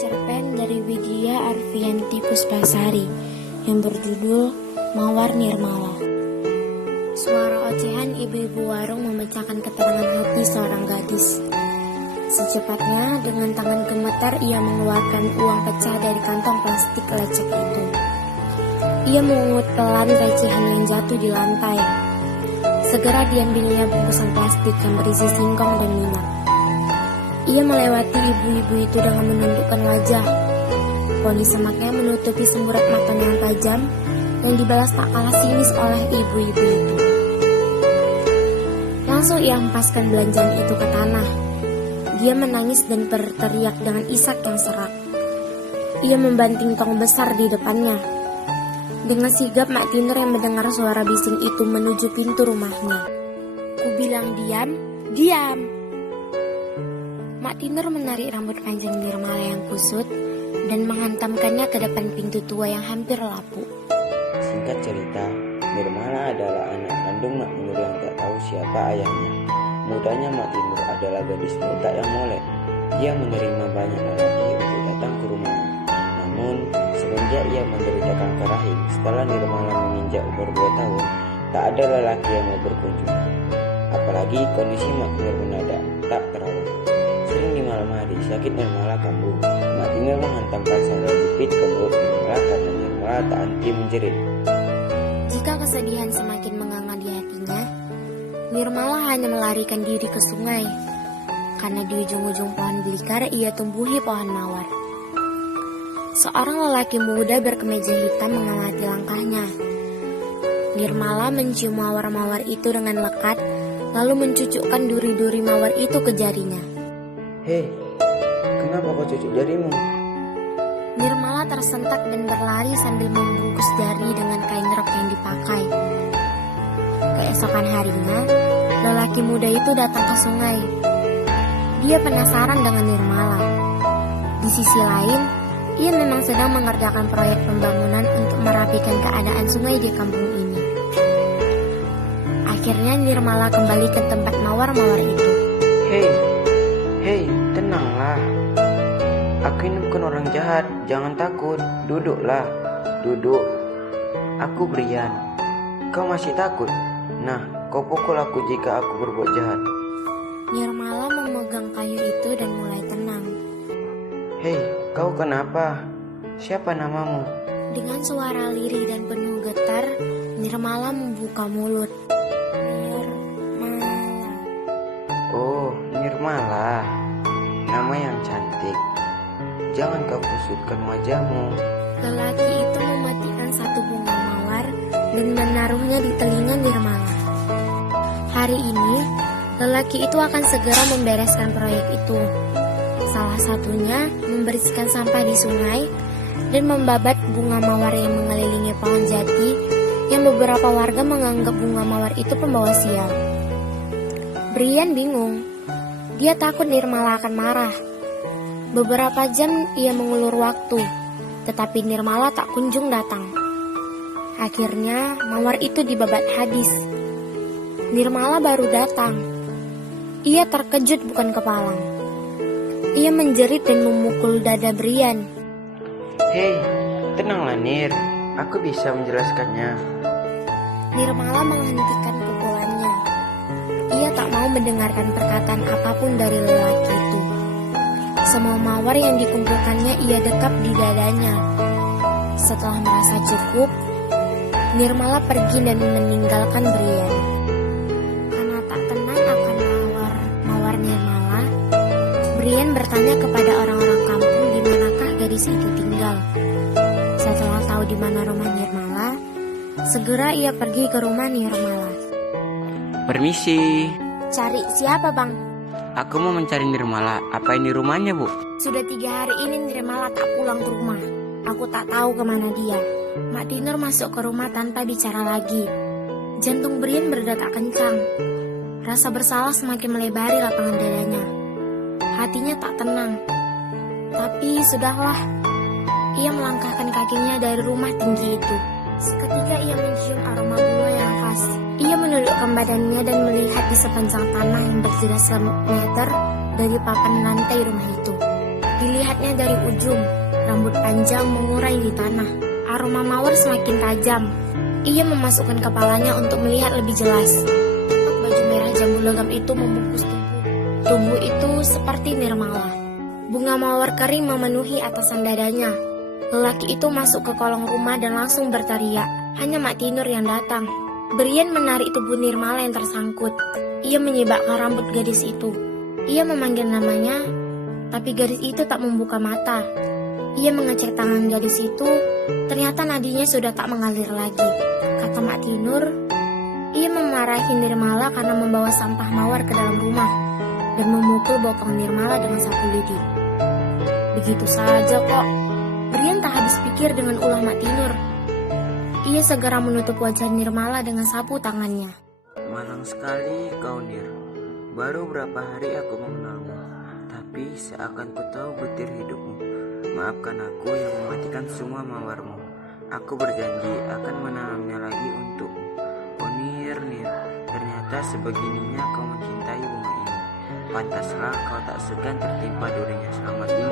cerpen dari Widya Arfianti Puspasari yang berjudul Mawar Nirmala. Suara ocehan ibu-ibu warung memecahkan keterangan hati seorang gadis. Secepatnya dengan tangan gemetar ia mengeluarkan uang pecah dari kantong plastik lecek itu. Ia mengungut pelan recehan yang jatuh di lantai. Segera diambilnya bungkusan plastik yang berisi singkong dan minyak. Ia melewati ibu-ibu itu dengan menundukkan wajah. Poni semaknya menutupi semburat matanya yang tajam dan dibalas tak kalah sinis oleh ibu-ibu itu. Langsung ia hempaskan belanjaan itu ke tanah. Dia menangis dan berteriak dengan isak yang serak. Ia membanting tong besar di depannya. Dengan sigap Mak Tinur yang mendengar suara bising itu menuju pintu rumahnya. Ku bilang diam, diam. Mak Tinur menarik rambut panjang Nirmala yang kusut dan menghantamkannya ke depan pintu tua yang hampir lapuk. Singkat cerita, Nirmala adalah anak kandung Mak Tinur yang tak tahu siapa ayahnya. Mudanya Mak Tinur adalah gadis botak yang molek. Dia menerima banyak lelaki untuk datang ke rumahnya. Namun, semenjak ia menderita kanker rahim setelah Nirmala menginjak umur 2 tahun, tak ada lelaki yang mau berkunjung. Apalagi kondisi Mak Tinur mendadak tak terawat. Sering di malam hari, sakit Nirmala kambuh. Mak Tinur menghantamkan sandal jepit ke mulut Nirmala karena Nirmala tak henti menjerit. Jika kesedihan semakin menganga di hatinya, Nirmala hanya melarikan diri ke sungai. Karena di ujung-ujung pohon belukar ia tumbuhi pohon mawar. Seorang lelaki muda berkemeja hitam mengamati langkahnya. Nirmala mencium mawar-mawar itu dengan lekat, lalu mencucukkan duri-duri mawar itu ke jarinya. Hei, kenapa kau cucuk jarimu? Nirmala tersentak dan berlari sambil membungkus jari dengan kain rok yang dipakai. Keesokan harinya, lelaki muda itu datang ke sungai. Dia penasaran dengan Nirmala. Di sisi lain, ia memang sedang mengerjakan proyek pembangunan untuk merapikan keadaan sungai di kampung ini. Akhirnya Nirmala kembali ke tempat mawar-mawar itu. Hei, tenanglah. Aku ini bukan orang jahat, jangan takut. Duduklah, duduk. Aku Brian. Kau masih takut? Nah, kau pukul aku jika aku berbuat jahat. Nirmala memegang kayu itu dan mulai tenang. Hei, kau kenapa? Siapa namamu? Dengan suara lirih dan penuh getar, Nirmala membuka mulut. Nirmala. Oh, Nirmala. Nama yang cantik. Jangan kau kusutkan wajahmu. Lelaki itu mematikan satu bunga mawar dan menaruhnya di telinga Nirmala. Hari ini, lelaki itu akan segera membereskan proyek itu. Salah satunya membersihkan sampah di sungai dan membabat bunga mawar yang mengelilingi pohon jati yang beberapa warga menganggap bunga mawar itu pembawa sial. Brian bingung. Dia takut Nirmala akan marah. Beberapa jam ia mengulur waktu, tetapi Nirmala tak kunjung datang. Akhirnya mawar itu dibabat habis. Nirmala baru datang. Ia terkejut bukan kepalang. Ia menjerit dan memukul dada Brian. Hei, tenanglah Nir. Aku bisa menjelaskannya. Nirmala menghentikan pukulannya. Ia tak mau mendengarkan perkataan apapun dari lelaki itu. Semua mawar yang dikumpulkannya ia dekap di dadanya. Setelah merasa cukup, Nirmala pergi dan meninggalkan Brian. Karena tak tenang akan mawar Nirmala, Brian bertanya kepada orang-orang kampung di manakah gadis itu tinggal. Setelah tahu di mana rumah Nirmala, segera ia pergi ke rumah Nirmala. Permisi. Cari siapa, Bang? Aku mau mencari Nirmala. Apa ini rumahnya, Bu? Sudah 3 hari ini Nirmala tak pulang ke rumah. Aku tak tahu kemana dia. Mak Tinur masuk ke rumah tanpa bicara lagi. Jantung Brian berdetak kencang. Rasa bersalah semakin melebari lapangan dadanya. Hatinya tak tenang. Tapi sudahlah. Ia melangkahkan kakinya dari rumah tinggi itu. Seketika ia mencium aroma bunga yang khas. Ia menundukkan badannya dan melihat di sepanjang tanah yang berjarak 1 meter dari papan lantai rumah itu. Dilihatnya dari ujung, rambut panjang mengurai di tanah. Aroma mawar semakin tajam. Ia memasukkan kepalanya untuk melihat lebih jelas. Baju merah jambu logam itu membungkus tubuh. Tubuh itu seperti nirmala. Bunga mawar kering memenuhi atasan dadanya. Lelaki itu masuk ke kolong rumah dan langsung berteriak. Hanya Mak Tinur yang datang. Brian menarik tubuh nirmala yang tersangkut. Ia menyibakkan rambut gadis itu. Ia memanggil namanya, tapi gadis itu tak membuka mata. Ia mengecek tangan gadis itu, ternyata nadinya sudah tak mengalir lagi. Kata Mak Tinur, ia memarahi Nirmala karena membawa sampah mawar ke dalam rumah dan memukul bokong Nirmala dengan sapu lidi. Begitu saja kok. Brian tak habis pikir dengan ulah Mak Tinur. Ia segera menutup wajah Nirmala dengan sapu tangannya. Malang sekali kau, Nir. Baru berapa hari aku mengenalmu, tapi seakan ku tahu butir hidupmu. Maafkan aku yang mematikan semua mawarmu. Aku berjanji akan menanamnya lagi untukmu. Oh Nir, ternyata sebegininya kau mencintai bunga ini. Pantaslah kau tak segan tertimpa durinya selama 5